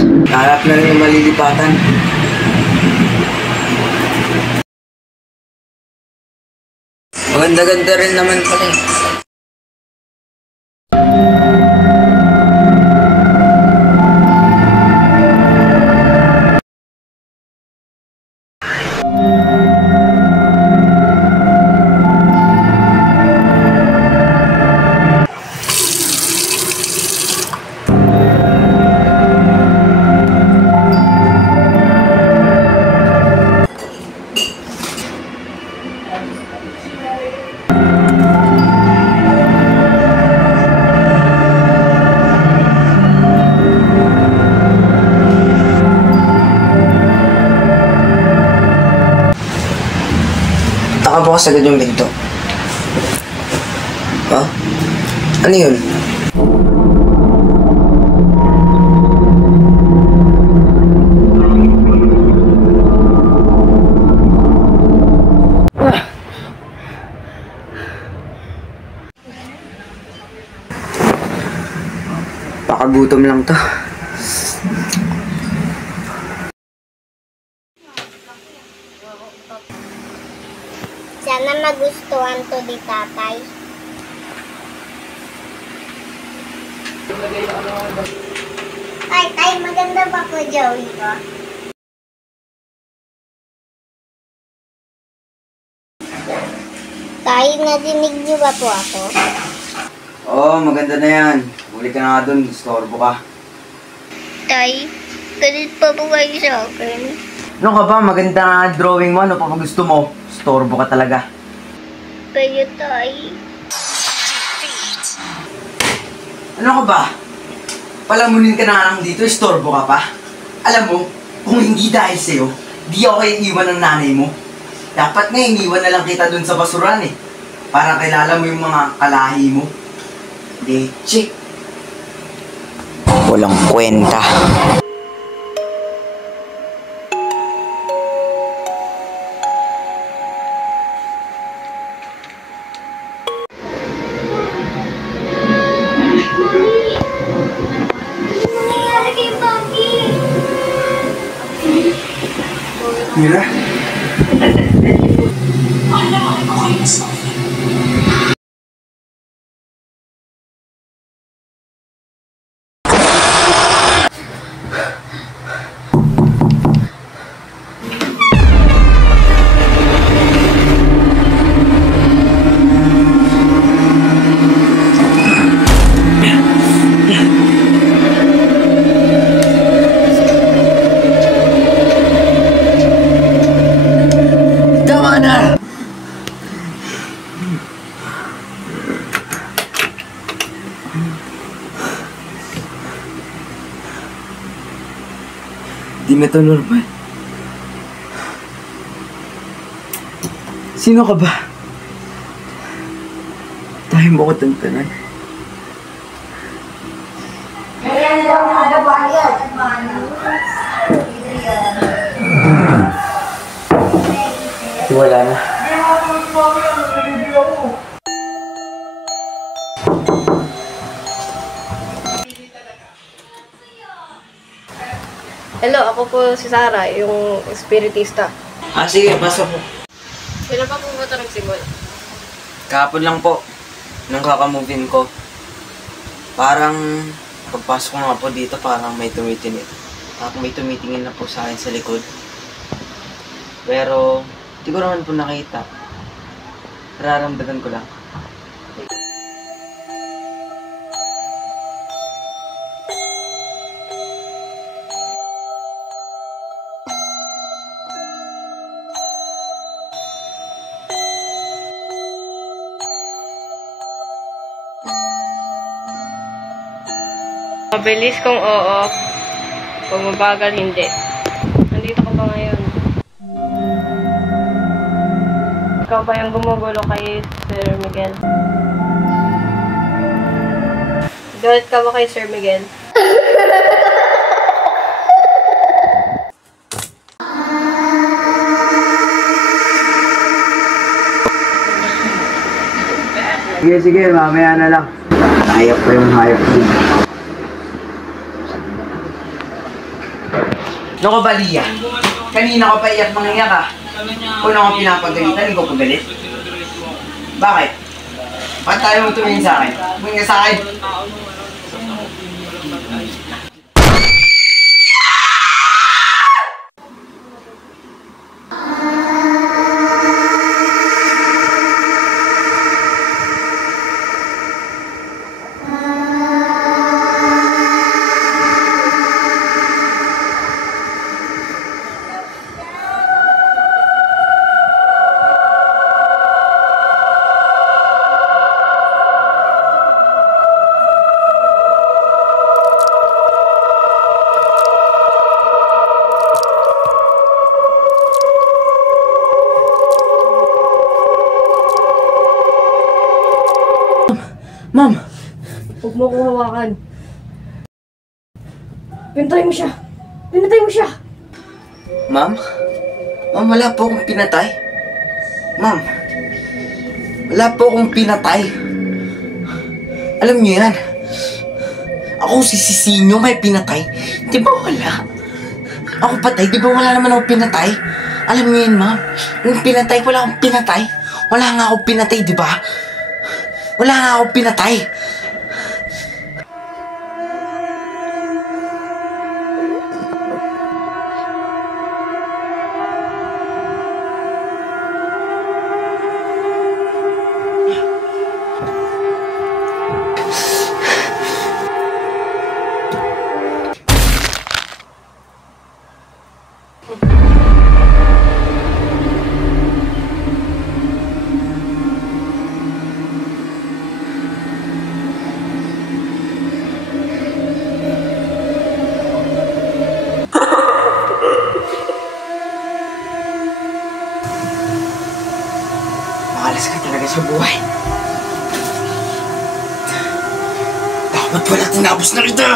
Nahanap na rin yung malilipatan. Maganda-ganda rin naman pala eh. Nakabukas agad yung pinto. Ha? Ano yun? Pakagutom lang to. Sana magustuhan to di tatay. Tay, maganda ba po Joey ko? Tay, nadinig niyo ba po ako? Oo, maganda na yan. Buli ka na nga dun, istorbo ka. Tay, galit pa po kayo sa akin. Ano ka ba? Maganda nga drawing mo. Ano pa gusto mo? Istorbo ka talaga. Kayo, tay. Ano ka ba? Palamunin ka na lang dito, istorbo ka pa. Alam mo, kung hindi dahil sa'yo, di ako iiwan ng nanay mo. Dapat nga iniwan na lang kita dun sa basuran eh. Para kilala mo yung mga kalahi mo. Leche. Walang kwenta. Mira? Di na ito normal. Sino ka ba? Tayo mo ko tantanan. Wala na. Hello, ako po si Sarah, yung espiritista. Sige, pasok po. Kailan pa po ba ito nagsimula? Kahapon lang po, nung kakamove-in ko. Parang, pagpasok ko nga po dito, parang may tumitingin. Parang may tumitingin na po sa akin sa likod. Pero, di ko naman po nakita. Nararamdaman ko lang. Mabilis kung oo, kung mabagal hindi. Nandito ka ba ngayon? Ikaw ba yung gumugulo kay Sir Miguel? Galit ka ba kay Sir Miguel? Sige, mamaya na lang. Hayop pa yung hayop din. Ano ka ba, Lia? Kanina ko pa iyak mga iyak ka. Kung ako pinapagalitan, ikaw pagalit. Bakit? Ba't tayo mo tumingin sa akin? Tumingin ka sa akin. Ma'am! Huwag mo akong hawakan. Pinatay mo siya! Pinatay mo siya! Ma'am? Ma'am, wala po akong pinatay. Ma'am, wala po akong pinatay. Alam niyo yan. Ako si Sisinyo may pinatay. Di ba wala? Ako patay, di ba wala naman akong pinatay? Alam niyo yan, ma'am. Yung pinatay, wala akong pinatay. Wala nga akong pinatay, di ba? Wala nga akong pinatay. Makalas ka talaga sa buhay. Dapat wala tinapos na kita!